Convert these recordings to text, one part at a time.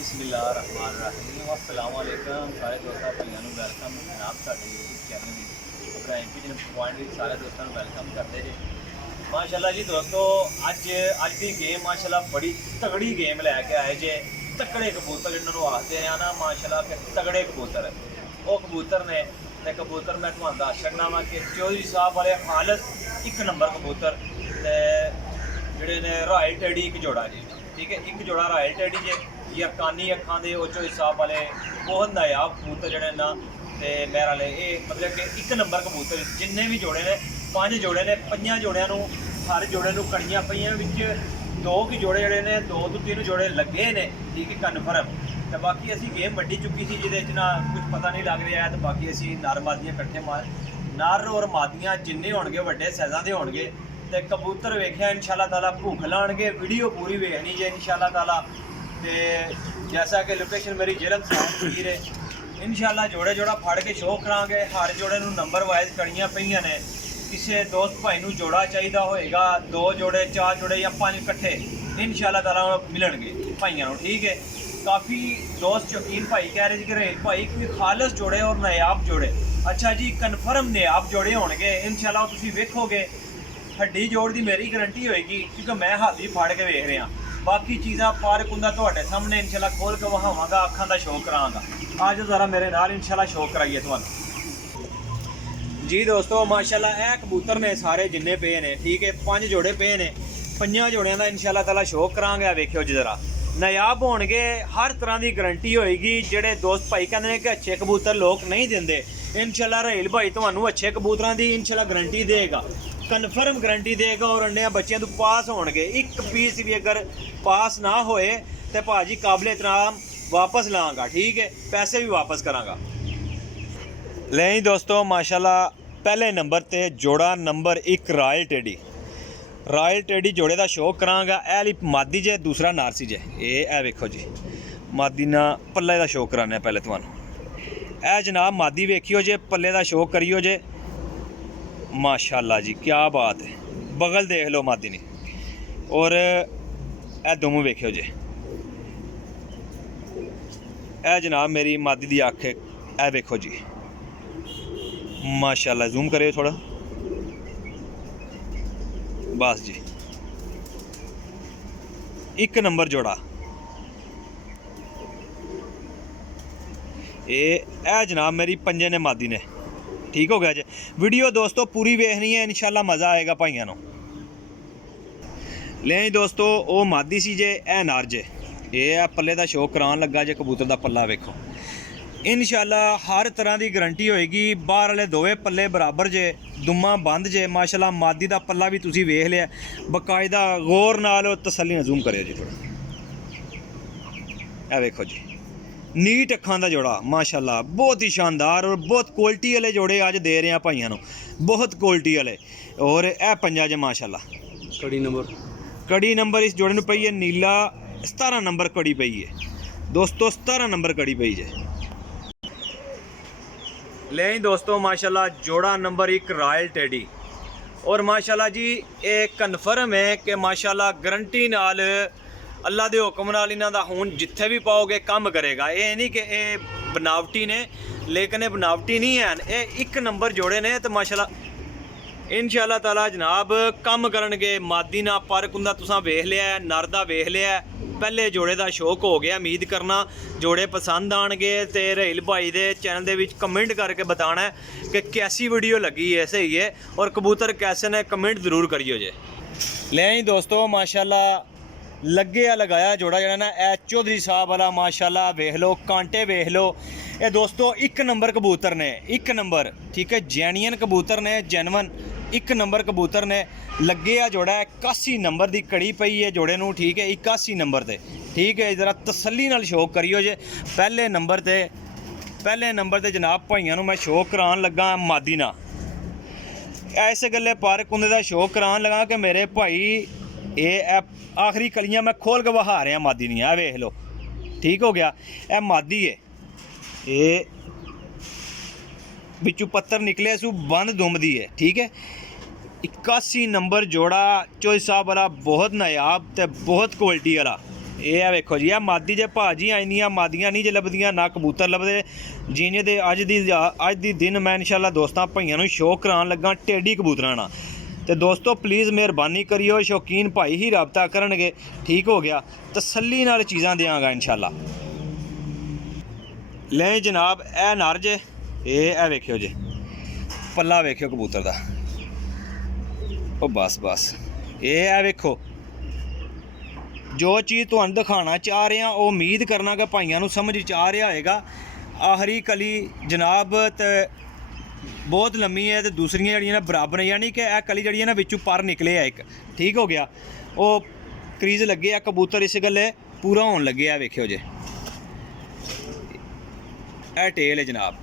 बिस्मिल्लाहिर्रहमानिर्रहीम अस्सलाम वालेकुम सारे दोस्तों भाइयों ਨੂੰ ਵੈਲਕਮ ਜਨਾਬ ਸਾਡੇ YouTube ਚੈਨਲ ਵਿੱਚ ਇਬਰਾਹਿਮ ਕਿਚਨ ਪੁਆਇੰਟ ਵਿੱਚ ਸਾਰੇ ਦੋਸਤਾਂ ਨੂੰ ਵੈਲਕਮ ਕਰਦੇ ਜੇ ਮਾਸ਼ਾਅੱਲਾ ਜੀ ਦੋਸਤੋ ਅੱਜ ਦੀ ਗੇਮ ਮਾਸ਼ਾਅੱਲਾ ਬੜੀ ਤਗੜੀ ਗੇਮ ਲੈ ਕੇ ਆਏ ਜੇ ਤਕੜੇ ਕਬੂਤਰ ਜਿਹਨਾਂ ਨੂੰ ਆਖਦੇ ਆ ਨਾ ਮਾਸ਼ਾਅੱਲਾ ਕਿ ਤਗੜੇ ਕਬੂਤਰ ਉਹ ਕਬੂਤਰ ਨੇ ਤੇ ਕਬੂਤਰ ਮੈਂ ਤੁਹਾਨੂੰ ਦੱਸ ਸਕਦਾ ਵਾਂ ਕਿ ਚੌਧਰੀ ਸਾਹਿਬ ਵਾਲੇ ਖਾਲਸ ਇੱਕ ਨੰਬਰ ਕਬੂਤਰ ਤੇ ਜਿਹੜੇ ਨੇ ਰਾਇਲ ਟੈਡੀ ਇੱਕ ਜੋੜਾ ਜੀ ठीक है एक जोड़ा रायल टैडी जे यरकानी अखां दे ओचो हिसाब वाले बहुत नायाब कबूतर जड़े ना ते मेरे वाले ये मतलब कि एक नंबर कबूतर जिन्ने भी जोड़े ने पांच जोड़े ने पंजां जोड़ियां नूं हर जोड़े नूं कड़ियां पईयां विच दो की जोड़े जड़े ने दो तो तीन जोड़े लगे ने ठीक है कन्फर्म तो बाकी असी गेम वड्डी चुकी सी जिहदे च ना कुछ पता नहीं लग रहा है तो बाकी असी नर मादियां इकट्ठे मार नर और मादियां जिन्ने होणगे वड्डे साइज़ां दे होणगे ते कबूतर वेख्या इंशाअल्लाह ताला भूख लाणगे वीडियो पूरी वेखनी जे इंशाअल्लाह ताला ते जैसा कि लोकेशन मेरी जेलम साहब पीर है इंशाअल्लाह जोड़े जोड़ा फड़ के शो करांगे हर जोड़े नूं नंबर वाइज कड़ियां पईयां ने किसी दोस्त भाई नूं जोड़ा चाहिदा होएगा दो जोड़े चार जोड़े या पांच इकट्ठे इंशाअल्लाह ताला मिलणगे भाइयां नूं ठीक है काफ़ी दोस्त शौकीन भाई कह रहे कि रेल भाई कोई खालस जोड़े और नायाब जोड़े अच्छा जी कन्फर्म नायाब जोड़े होणगे इंशाअल्लाह तुसीं वेखोगे हड्डी जोड़ की मेरी गारंटी होएगी क्योंकि मैं हाथ ही फाड़ के वेख रहा बाकी चीज़ा पार कुंदा तुहाडे सामने इंशाल्लाह खोल के वहावांगा अखां दा शो करांगा आज ज़रा मेरे नाल इंशाल्लाह शो कराइए तुहानूं जी दोस्तों माशाल्लाह ए कबूतर ने सारे जिन्ने पे ने ठीक है पांच जोड़े पे ने पंजां जोड़ियां दा इंशाल्लाह ताला शो करांगे वेखियो जी ज़रा नायाब होणगे हर तरह की गारंटी होएगी जेडे दोस्त भाई कहंदे ने कि अच्छे कबूतर लोग नहीं दिंदे इंशाल्लाह रहेल भाई तुहानूं अच्छे कबूतरां दी इंशाल्लाह गारंटी देगा कन्फर्म गारंटी देगा और अंडिया बच्चों तो पास होणगे एक पीस भी अगर पास ना होए तो भाजी काबिल एहतराम वापस लाँगा ठीक है पैसे भी वापस करांगा ले दोस्तों माशाल्लाह पहले नंबर ते जोड़ा नंबर एक रायल टेडी जोड़े का शो करांगा ए ली मादी जे दूसरा नारसी जे ए वेखो जी मादी ना पल्ले का शो कराने पहले तुहानूं ए जनाब मादी वेखियो जे पल्ले का शो करियो जे माशाल्लाह जी क्या बात है बगल देख लो मादी ने और ए दोनों वेखियो जे ए जनाब मेरी मादी दी अख ए वेखो जी माशाल्लाह जूम करियो थोड़ा बस जी एक नंबर जोड़ा ए जनाब मेरी पंजे ने मादी ने ठीक हो गया जी वीडियो दोस्तों पूरी वेखनी है इंशाल्लाह मज़ा आएगा भाइयों नूं ले दोस्तों वो मादी सी जे ए नार जे ये पल्ले का शो करान लगा जे कबूतर का पल्ला वेखो इंशाल्लाह हर तरह की गारंटी होएगी बाहर वाले दोवे पल्ले बराबर जे दुम्मा बंद जे माशाल्लाह मादी का पल्ला भी तुसीं वेख लिया बकायदा गौर नाल तसल्ली नाल जूम करियो जी थोड़ा ए वेखो जी नीट अखां दा जोड़ा माशाल्लाह बहुत ही शानदार और बहुत क्वालिटी वाले जोड़े अज दे रहे हैं भाइयों बहुत क्वालिटी वाले और ए पंजा जे माशाल्लाह कड़ी नंबर इस जोड़े नूं पई है नीला 17 नंबर कड़ी पई है दोस्तों 17 नंबर कड़ी पई है ले दोस्तों माशाल्लाह जोड़ा नंबर एक रायल टेडी और माशाल्लाह जी ये कन्फर्म है कि माशाल्लाह गारंटी नाल अल्लाह के हुक्म नाल इन्हां दा हुण जिथे भी पाओगे काम करेगा ये नहीं कि ये बनावटी ने लेकिन ये बनावटी नहीं है ये एक नंबर जोड़े ने तो माशाल्लाह इंशाल्लाह ताला जनाब काम करनगे मादी ना पर कुंदा तुसां वेख लिया नर दा वेख लिया पहले जोड़े का शौक हो गया उम्मीद करना जोड़े पसंद आएंगे तो रहेल भाई दे चैनल दे विच कमेंट करके बताना है कि कैसी वीडियो लगी है सही है और कबूतर कैसे ने कमेंट ज़रूर करियो जे ले दोस्तों माशाल्लाह लगे लगाया जोड़ा जरा ना ए चौधरी साहब वाला माशाल्लाह वेख लो कांटे वेख लो ये दोस्तों एक नंबर कबूतर ने एक नंबर ठीक है जैनियन कबूतर ने जैनवन एक नंबर कबूतर ने लगे आ जोड़ा 81 नंबर की कड़ी पई है जोड़े नूं ठीक है 81 नंबर ते ठीक है ज़रा तसल्ली नाल शो करियो जे पहले नंबर ते जनाब भाइयों नूं मैं शो करान लगा मादी ना ऐसे गल्ले पर कुंदे दा शो करान लगा कि मेरे भाई ये आखिरी कलियां मैं खोल के बहा रहा मादी नहीं है वेख लो ठीक हो गया ए मादी है ये बिचू पत्थर निकले सू बंद दुमदी है ठीक है 81 नंबर जोड़ा चौधरी साहब वाला बहुत नायाब ते बहुत क्वालिटी वाला ਇਹ ਆ ਵੇਖੋ ਜੀ, ਆ ਮਾਦੀ ਜੇ ਭਾਜੀ ਆਈਆਂ ਮਾਦੀਆਂ ਨਹੀਂ ਜੇ ਲੱਭਦੀਆਂ ਨਾ ਕਬੂਤਰ ਲੱਭਦੇ। ਜਿਵੇਂ ਦੇ ਅੱਜ ਦੀ ਦਿਨ ਮੈਂ ਇਨਸ਼ਾਅੱਲਾ ਦੋਸਤਾਂ ਭਾਈਆਂ ਨੂੰ ਸ਼ੋਅ ਕਰਾਉਣ ਲੱਗਾ ਟੇਡੀ ਕਬੂਤਰਾਂ ਨਾਲ। ਤੇ ਦੋਸਤੋ ਪਲੀਜ਼ ਮਿਹਰਬਾਨੀ ਕਰਿਓ, ਸ਼ੌਕੀਨ ਭਾਈ ਹੀ ਰਾਬਤਾ ਕਰਨਗੇ। ਠੀਕ ਹੋ ਗਿਆ, ਤਸੱਲੀ ਨਾਲ ਚੀਜ਼ਾਂ ਦਿਆਂਗਾ ਇਨਸ਼ਾਅੱਲਾ। ਲੈ ਜਨਾਬ ਇਹ ਨਰ ਜੇ, ਇਹ ਵੇਖਿਓ ਜੀ ਪੱਲਾ ਵੇਖਿਓ ਕਬੂਤਰ ਦਾ। ਉਹ ਬਸ ਇਹ ਵੇਖੋ ਜੋ ਚੀਜ਼ ਤੁਹਾਨੂੰ ਦਿਖਾਉਣਾ ਚਾਹ ਰਿਹਾ ਉਹ ਉਮੀਦ ਕਰਨਾ ਕਿ ਭਾਈਆਂ ਨੂੰ ਸਮਝ 'ਚ ਆ ਰਿਹਾ ਹੋਏਗਾ। ਆਖਰੀ ਕਲੀ ਜਨਾਬ ਤੇ ਬਹੁਤ ਲੰਮੀ ਹੈ ਤੇ ਦੂਸਰੀਆਂ ਜਿਹੜੀਆਂ ਨਾ ਬਰਾਬਰ ਨੇ, ਯਾਨੀ ਕਿ ਇਹ ਕਲੀ ਜਿਹੜੀ ਹੈ ਨਾ ਵਿੱਚੋਂ ਪਰ ਨਿਕਲੇ ਆ ਇੱਕ। ਠੀਕ ਹੋ ਗਿਆ, ਉਹ ਕਰੀਜ਼ ਲੱਗੇ ਆ ਕਬੂਤਰ ਇਸ ਗੱਲੇ ਪੂਰਾ ਹੋਣ ਲੱਗੇ ਆ। ਵੇਖਿਓ ਜੇ ਇਹ ਟੇਲ ਹੈ ਜਨਾਬ।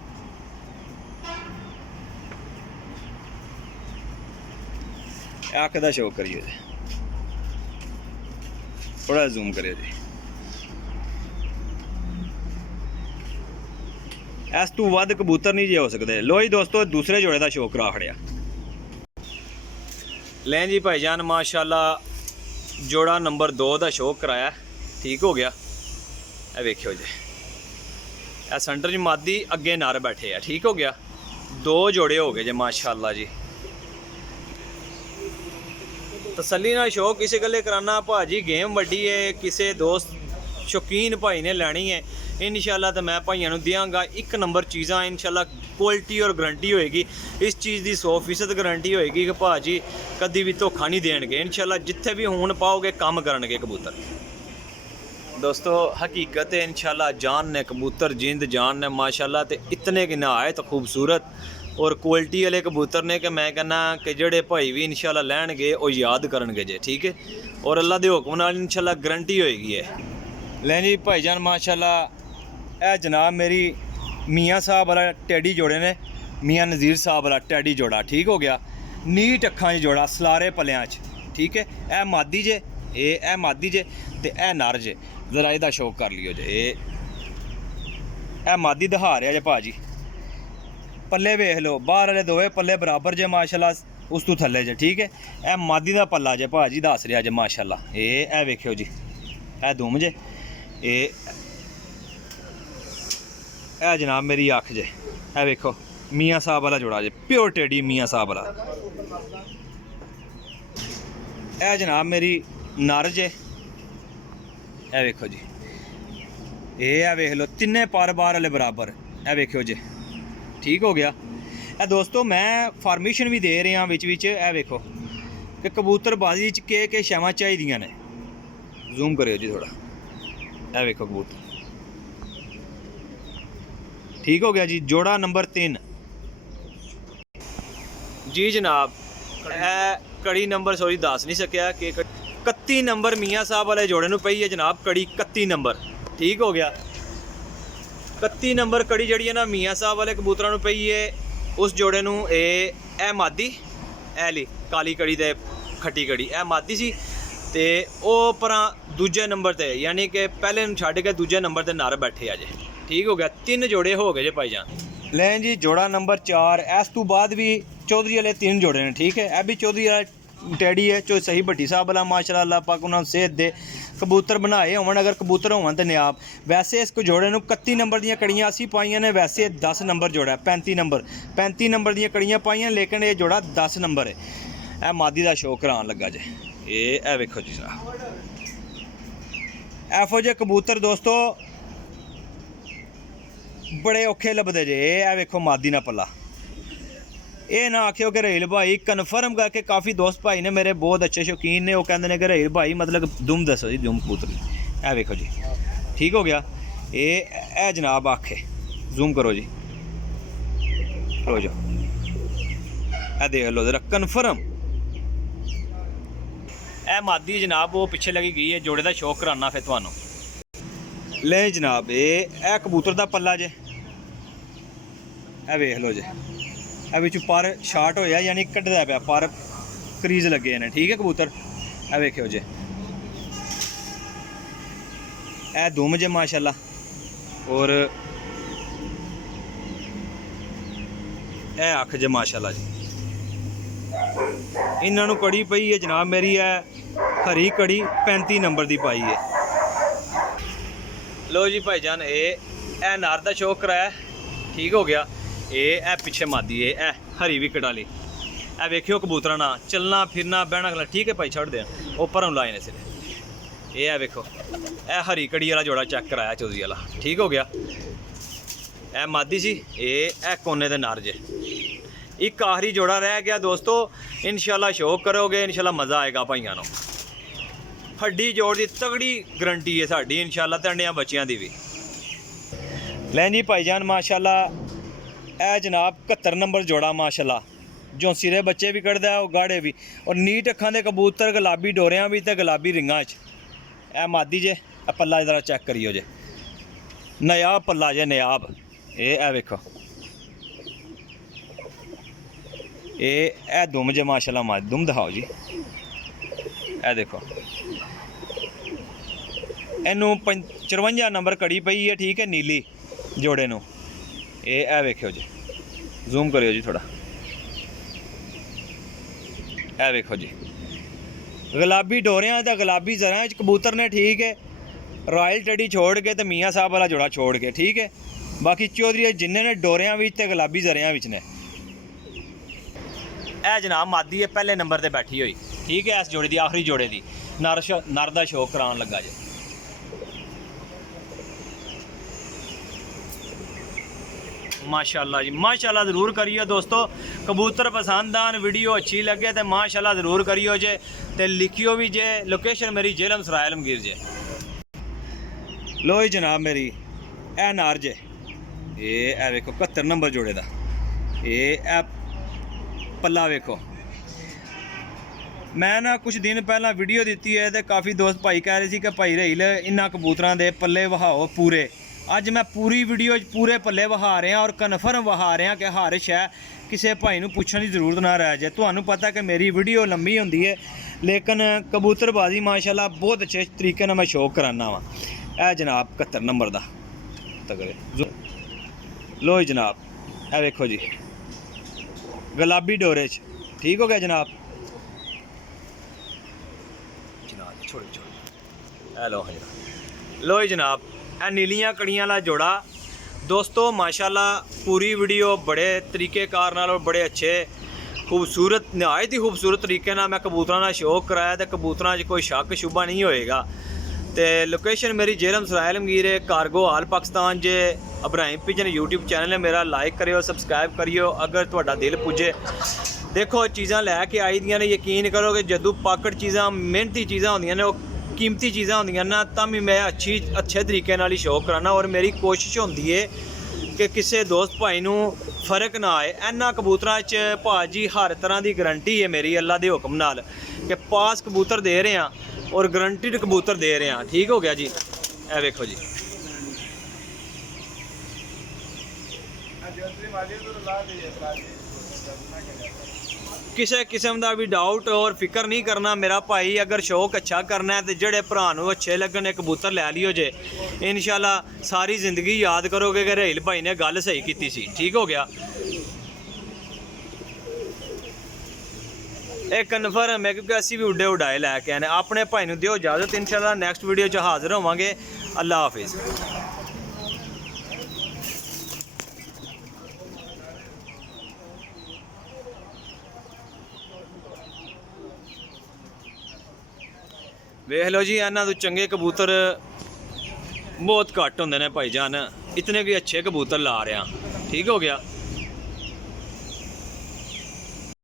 ਅੱਖ ਦਾ ਸ਼ੌਕ ਕਰਿਓ ਜੀ, ਥੋੜਾ ਜ਼ੂਮ ਕਰਿਓ ਜੀ। ਇਸ ਤੋਂ ਵੱਧ ਕਬੂਤਰ ਨਹੀਂ ਜੇ ਹੋ ਸਕਦੇ। ਲੋ ਜੀ ਦੋਸਤੋ ਦੂਸਰੇ ਜੋੜੇ ਦਾ ਸ਼ੌਕ ਕਰਾ ਖੜਿਆ। ਲੈ ਜੀ ਭਾਈਜਾਨ ਮਾਸ਼ਾਅੱਲਾ ਜੋੜਾ ਨੰਬਰ 2 ਦਾ ਸ਼ੌਕ ਕਰਾਇਆ। ਠੀਕ ਹੋ ਗਿਆ, ਇਹ ਵੇਖਿਓ ਜੀ ਇਹ ਸੈਂਟਰ 'ਚ ਮਾਦੀ ਅੱਗੇ ਨਰ ਬੈਠੇ ਆ। ਠੀਕ ਹੋ ਗਿਆ, 2 ਜੋੜੇ ਹੋ ਗਏ ਜੇ ਮਾਸ਼ਾਅੱਲਾ ਜੀ। ਤਸੱਲੀ ਨਾਲ ਸ਼ੌਕ ਕਿਸੇ ਗੱਲੇ ਕਰਾਨਾ ਭਾਜੀ, ਗੇਮ ਵੱਡੀ ਹੈ। ਕਿਸੇ ਦੋਸਤ ਸ਼ੌਕੀਨ ਭਾਈ ਨੇ ਲੈਣੀ ਹੈ ਇਨਸ਼ਾਅੱਲਾ ਤਾਂ ਮੈਂ ਭਾਈਆਂ ਨੂੰ ਦਿਆਂਗਾ 1 ਨੰਬਰ ਚੀਜ਼ਾਂ। ਇਨਸ਼ਾਅੱਲਾ ਕੁਆਲਿਟੀ ਔਰ ਗਰੰਟੀ ਹੋਏਗੀ ਇਸ ਚੀਜ਼ ਦੀ, 100% ਗਰੰਟੀ ਹੋਏਗੀ ਕਿ ਭਾਜੀ ਕਦੀ ਵੀ ਧੋਖਾ ਨਹੀਂ ਦੇਣਗੇ ਇਨਸ਼ਾਅੱਲਾ। ਜਿੱਥੇ ਵੀ ਹੁਣ ਪਾਓਗੇ ਕੰਮ ਕਰਨਗੇ ਕਬੂਤਰ। दोस्तों हकीकत है इंशाल्लाह जान ने कबूतर जिंद जान ने माशाल्लाह ते इतने कि नहायत खूबसूरत और क्वालिटी वाले कबूतर ने कि मैं कहना कि जेड़े भाई भी इंशाल्लाह लैणगे वो याद करनगे जे। ठीक है, और अल्लाह के हुक्म नाल इंशाल्लाह गारंटी होएगी है। लें जी भाईजान माशाल्लाह ए जनाब मेरी मियाँ साहब वाला टैडी जोड़े ने, मियाँ नज़ीर साहब वाला टैडी जोड़ा। ठीक हो गया, नीट अखां च जोड़ा सलारे पलियां च। ठीक है, ए मादी जे, ए मादी जे ते ए नर जे। जरा ਇਹਦਾ ਸ਼ੌਕ ਕਰ ਲਿਓ ਜੇ। ਇਹ ਮਾਦੀ ਦਿਖਾ ਰਿਹਾ ਜੇ ਭਾਜੀ, ਪੱਲੇ ਵੇਖ ਲਓ ਬਾਹਰ ਵਾਲੇ ਦੋਵੇਂ ਪੱਲੇ ਬਰਾਬਰ ਜੇ ਮਾਸ਼ਾਅੱਲਾ, ਉਸ ਤੋਂ ਥੱਲੇ ਜੇ। ਠੀਕ ਹੈ, ਇਹ ਮਾਦੀ ਦਾ ਪੱਲਾ ਜੇ ਭਾਜੀ ਦੱਸ ਰਿਹਾ ਜੇ ਮਾਸ਼ਾਅੱਲਾ। ਇਹ ਵੇਖਿਓ ਜੀ ਇਹ ਦੁਮ ਜੇ। ਇਹ ਜਨਾਬ ਮੇਰੀ ਅੱਖ ਜੇ, ਇਹ ਵੇਖੋ ਮੀਆਂ ਸਾਹਿਬ ਵਾਲਾ ਜੋੜਾ ਜੇ, ਪਿਓਰ ਟੇਡੀ ਮੀਆਂ ਸਾਹਿਬ ਵਾਲਾ। ਇਹ ਜਨਾਬ ਮੇਰੀ ਨਰ ਜੇ, ਇਹ ਵੇਖੋ ਜੀ। ਇਹ ਵੇਖ ਲਓ ਤਿੰਨੇ ਪਰ ਬਾਰ ਵਾਲੇ ਬਰਾਬਰ। ਇਹ ਵੇਖਿਓ ਜੀ, ਠੀਕ ਹੋ ਗਿਆ। ਇਹ ਦੋਸਤੋ ਮੈਂ ਫਾਰਮੇਸ਼ਨ ਵੀ ਦੇ ਰਿਹਾ ਵਿੱਚ। ਇਹ ਵੇਖੋ ਕਿ ਕਬੂਤਰਬਾਜ਼ੀ 'ਚ ਕਿ ਸ਼ੈਵਾਂ ਚਾਹੀਦੀਆਂ ਨੇ। ਜ਼ੂਮ ਕਰਿਓ ਜੀ ਥੋੜਾ, ਇਹ ਵੇਖੋ ਕਬੂਤਰ। ठीक हो गया जी, जोड़ा नंबर 3 जी जनाब। कड़ी नंबर सॉरी दस नहीं सकिया कि 31 नंबर मियाँ साहब वाले जोड़े नूं पई है जनाब कड़ी 31 नंबर। ठीक हो गया, 31 नंबर कड़ी जड़ी है ना मियाँ साहब वाले कबूतरां नूं पई है। उस जोड़े नूं ए मादी ए ली काली कड़ी ते खट्टी कड़ी ए मादी सी ते ओ परां दूजे नंबर ते यानी कि पहले नूं छड्ड के दूजे नंबर ते नर बैठे आ जे। ठीक हो गया, 3 जोड़े हो गए जे भाईजान। लें जी जोड़ा नंबर 4। इस तो बाद भी चौधरी वाले 3 जोड़े ने। ठीक है, यह भी चौधरी वाला टैडी है जो सही भट्टी साहब वाला माशाल्लाह अल्लाह पाक उन्होंने सेहत दे कबूतर बनाए होवन, अगर कबूतर होवन तो नियाब। वैसे इस जोड़े नूं 31 नंबर दी कड़ियां असीं पाईयां ने, वैसे 10 नंबर जोड़ा 35 नंबर दी कड़ियां पाईयां, लेकिन ये जोड़ा 10 नंबर है। यह मादी का शौक करान लगा जे। ये वेखो जी एफो जे कबूतर दोस्तों बड़े औखे लभदे जे। ये वेखो मादी ना पला। ये ना आखियो कि रहील भाई कन्फर्म करके काफ़ी दोस्त भाई ने मेरे बहुत अच्छे शौकीन ने, वो कहते हैं कि रहील भाई मतलब दुम दसो जी, दुम कबूतर। ए वेखो जी, ठीक हो गया। ये जनाब आखे जूम करो जी, लो जाओ ए देख लो जरा कन्फर्म। ए मादी जनाब वो पिछे लगी गई है, जोड़े का शौक कराना फिर थानू। ले जनाब ये कबूतर का पल्ला जे, ए वेख लो जे। ਇਹ ਵਿੱਚ ਪਰ ਸ਼ਾਰਟ ਹੋਇਆ यानी ਕੱਢਦਾ ਪਿਆ, ਪਰ ਕਰੀਜ਼ ਲੱਗੇ ਨੇ। ਠੀਕ ਹੈ ਕਬੂਤਰ, ਇਹ ਵੇਖਿਓ ਜੇ ਇਹ ਦੁਮ ਜੇ ਮਾਸ਼ਾਅੱਲਾ। ਔਰ ਇਹ ਅੱਖ ਜੇ ਮਾਸ਼ਾਅੱਲਾ ਜੀ। ਇਹਨਾਂ ਨੂੰ ਕੜੀ ਪਈ ਹੈ ਜਨਾਬ ਮੇਰੀ, ਹੈ ਹਰੀ ਕੜੀ 35 ਨੰਬਰ ਦੀ ਪਾਈ ਹੈ। ਲੋ ਜੀ ਭਾਈਜਾਨ ਇਹ ਨਾਰ ਦਾ ਸ਼ੌਕ ਕਰਾਇਆ, ਠੀਕ ਹੋ ਗਿਆ। ਇਹ ਪਿੱਛੇ ਮਾਦੀ ਇਹ ਹਰੀ ਵਿਕਟ ਵਾਲੀ, ਇਹ ਵੇਖਿਓ ਕਬੂਤਰਾਂ ਨਾਲ ਚੱਲਣਾ ਫਿਰਨਾ ਬਹਿਣਾ ਖਲਾ, ਠੀਕ ਹੈ ਭਾਈ ਛੱਡ ਦੇ ਉੱਪਰ ਨੂੰ ਲਾਏ ਨੇ ਸਿਰੇ। ਇਹ ਵੇਖੋ ਇਹ ਹਰੀ ਕੜੀ ਵਾਲਾ ਜੋੜਾ ਚੈੱਕ ਕਰਾਇਆ ਚੌਧਰੀ ਵਾਲਾ, ਠੀਕ ਹੋ ਗਿਆ। ਇਹ ਮਾਦੀ ਸੀ, ਇਹ ਕੋਨੇ ਦੇ ਨਾਰ ਜੇ। ਇੱਕ ਆਖਰੀ ਜੋੜਾ ਰਹਿ ਗਿਆ ਦੋਸਤੋ, ਇਨਸ਼ਾਅੱਲਾ ਸ਼ੌਕ ਕਰੋਗੇ, ਇਨਸ਼ਾਅੱਲਾ ਮਜ਼ਾ ਆਏਗਾ ਭਾਈਆਂ ਨੂੰ। ਹੱਡੀ ਜੋੜ ਦੀ ਤਗੜੀ ਗਰੰਟੀ ਹੈ ਸਾਡੀ ਇਨਸ਼ਾਅੱਲਾ, ਤੇ ਅੰਡਿਆਂ ਬੱਚਿਆਂ ਦੀ ਵੀ। ਲੈ ਜੀ ਭਾਈਜਾਨ ਮਾਸ਼ਾਅੱਲਾ ਇਹ ਜਨਾਬ 71 ਨੰਬਰ ਜੋੜਾ ਮਾਸ਼ਾਅੱਲਾ, ਜੋ ਸਿਰੇ ਬੱਚੇ ਵੀ ਕੱਢਦਾ ਉਹ ਗਾੜੇ ਵੀ, ਔਰ ਨੀਟ ਅੱਖਾਂ ਦੇ ਕਬੂਤਰ, ਗੁਲਾਬੀ ਡੋਰਿਆਂ ਵੀ ਤੇ ਗੁਲਾਬੀ ਰਿੰਗਾਂ 'ਚ। ਇਹ ਮਾਦੀ ਜੇ, ਇਹ ਪੱਲਾ ਜਰਾ ਚੈੱਕ ਕਰਿਓ ਜੇ, ਨਿਆਬ ਪੱਲਾ ਜੇ ਨਿਆਬ। ਇਹ ਵੇਖੋ ਇਹ ਦੁਮ ਜੇ ਮਾਸ਼ਾਅੱਲਾ, ਮਾਦੀ ਦੁਮ ਦਿਖਾਓ ਜੀ। ਇਹ ਦੇਖੋ ਇਹਨੂੰ 54 ਨੰਬਰ ਕੜੀ ਪਈ ਹੈ, ਠੀਕ ਹੈ, ਨੀਲੀ ਜੋੜੇ ਨੂੰ। ਇਹ ਵੇਖਿਓ ਜੀ, ਜ਼ੂਮ ਕਰਿਓ ਜੀ ਥੋੜਾ। ਇਹ ਵੇਖੋ ਜੀ ਗੁਲਾਬੀ ਡੋਰਿਆਂ ਦਾ ਗੁਲਾਬੀ ਜ਼ਰਾਂ 'ਚ ਕਬੂਤਰ ਨੇ, ਠੀਕ ਹੈ। ਰਾਇਲ ਟੱਡੀ ਛੋੜ ਕੇ ਤੇ ਮੀਆਂ ਸਾਹਿਬ ਵਾਲਾ ਜੋੜਾ ਛੋੜ ਕੇ, ਠੀਕ ਹੈ। ਬਾਕੀ ਚੌਧਰੀ ਜਿੰਨੇ ਨੇ ਡੋਰਿਆਂ ਵਿੱਚ ਤੇ ਗੁਲਾਬੀ ਜ਼ਰਿਆਂ ਵਿੱਚ ਨੇ। ਇਹ ਜਨਾਬ ਮਾਦੀ ਹੈ ਪਹਿਲੇ ਨੰਬਰ ਤੇ ਬੈਠੀ ਹੋਈ, ਠੀਕ ਹੈ। ਇਸ ਜੋੜੇ ਦੀ ਆਖਰੀ ਜੋੜੇ ਦੀ ਨਰ ਦਾ ਸ਼ੌਕ ਕਰਾਉਣ ਲੱਗਾ ਜੇ। माशाल्लाह जी माशाल्लाह ज़रूर करियो दोस्तों। कबूतर पसंद आन, वीडियो अच्छी लगे तो माशाल्लाह ज़रूर करियो जे, ते लिखियो भी जे। लोकेशन मेरी जेलम सराय आलमगीर जे। लो जी जनाब मेरी ए नार जे, ये वेखो 71 नंबर जोड़े दा। ये पल्ला वेखो, मैं ना कुछ दिन पहला वीडियो दी है तो काफ़ी दोस्त भाई कह रहे थे कि भाई रहील इन्होंने कबूतरों के पल्ले वहाओ पूरे। ਅੱਜ मैं पूरी वीडियो पूरे पल्ले वहा रहा और कन्फर्म वहा रहा कि हर शै किसी भाई नूं पुछण की जरूरत ना रह जाए। तुहानूं पता कि मेरी वीडियो लंबी होंदी है, लेकिन कबूतरबाजी माशाल्लाह बहुत अच्छे तरीके नाल मैं शौक कराना वा। यह जनाब 71 नंबर दा तगड़े। लो जी जनाब ए वेखो जी गुलाबी डोरे च, ठीक हो गया जनाब। जनाब छोड़ो छोड़ो, ए लो जनाब। लो जी जनाब ਇਹ ਨੀਲੀਆਂ ਕੜੀਆਂ ਵਾਲਾ ਜੋੜਾ ਦੋਸਤੋ ਮਾਸ਼ਾਅੱਲਾ पूरी वीडियो बड़े तरीक़ेकार नाल और बड़े अच्छे खूबसूरत नहायत ही खूबसूरत तरीके नाल मैं कबूतरां दा शौक कराया ते कबूतरां 'च कोई शक शुबा नहीं होएगा। ते लोकेशन मेरी जेलम सराय आलमगीर है, कारगो हाल पाकिस्तान जे। इब्राहिम पिजन यूट्यूब चैनल है मेरा, लाइक करियो सब्सक्राइब करियो अगर तुहाडा दिल पुजे। देखो चीज़ां लैके आई दियां ने, यकीन करो कि जदों पाकट चीज़ां मेहनती चीज़ां होंदियां ने, कीमती चीज़ां होंदियां ना, तां भी मैं अच्छे तरीके नाल ही शौक कराना। और मेरी कोशिश होंदी है कि किसी दोस्त भाई नूं फर्क ना आए। इन्हां कबूतरां च भाजी हर तरह की गारंटी है मेरी अल्लाह के हुक्म नाल कि पास कबूतर दे रहे हैं और गारंटीड कबूतर दे रहे हैं, ठीक हो गया जी। ए वेखो जी किसी किस्म का भी डाउट और फिक्र नहीं करना मेरा भाई। अगर शौक अच्छा करना है तो जेड़े भरा नूं अच्छे लगने कबूतर लै लियो जे, इंशाल्लाह सारी जिंदगी याद करोगे कि रहील भाई ने गल सही की सी, ठीक हो गया। एक कन्फर्म है क्योंकि असी भी उड्डे उड़ाए लैके आने। अपने भाई नूं दिओ इजाजत, इंशाल्लाह नैक्सट वीडियो च हाजिर होवांगे। अल्लाह हाफिज़। वेख लो जी इन्हां तो चंगे कबूतर बहुत घट होंदे ने भाईजान, इतने भी अच्छे कबूतर ला रहे हैं, ठीक हो गया।